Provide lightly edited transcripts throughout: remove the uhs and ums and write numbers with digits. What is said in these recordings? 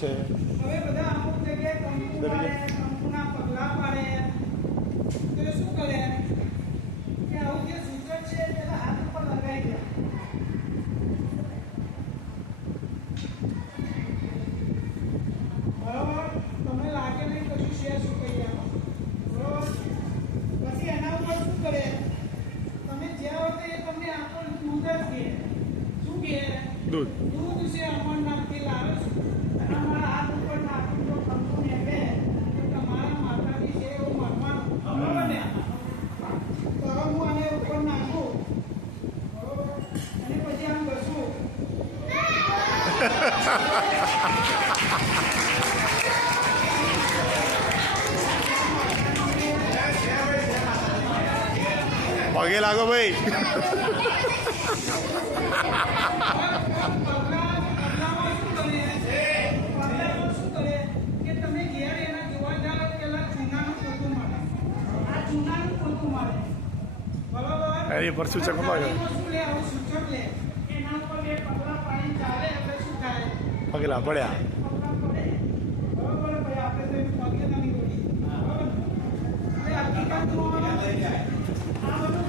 છે. હવે બધા અમુક જગ્યાએ કંકુના પગલા પાડે તો શું કરે કે આવું જે સૂચક છે તેના હાથ ઉપર લગાવી દે. બરાબર, તમે લાગે નહીં કશું શેર શું કહી આપો. બરાબર, પછી એના ઉપર શું કરે, તમે જ્યાં હોય એ તમને આપો દૂધ જ કહે. શું કહે? દૂધ. દૂધ છે અમરનાથથી લાવે છું. તમારા હાથ ઉપર નાખું તો કંકુ નીકળે તો તમારા માતાજી છે એવું માનવાનું. બરાબર ને? તો હવે હું આને ઉપર નાખું, બરાબર, અને પછી આમ ઘસું. પગે લાગો ભાઈ. એની પર સૂચક પગલા પડ્યા.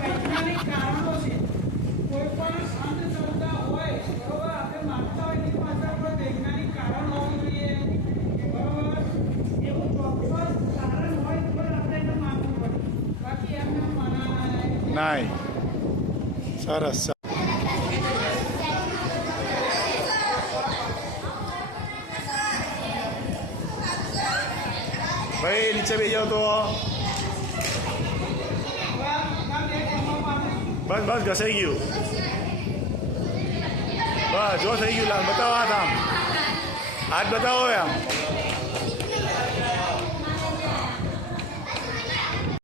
વૈજ્ઞાનિક કારણો છે. કોઈ પણ સંત શ્રદ્ધા હોય, બરોબર, આપણે માનતા હોય એની પાછળ કોઈ વૈજ્ઞાનિક કારણ હોવું જોઈએ. બરોબર, એવું ચોક્કસ કારણ હોય તો આપણે એને માનવું પડે. બાકી એમને માનવાના નાય. સરસ. ભાઈ નીચે બેસી જાઓ તો. બસ બસ ઘસાઈ ગયું. બસ જો થઈ ગયું. બતાવો હાથ આમ. હાથ બતાવો આમ.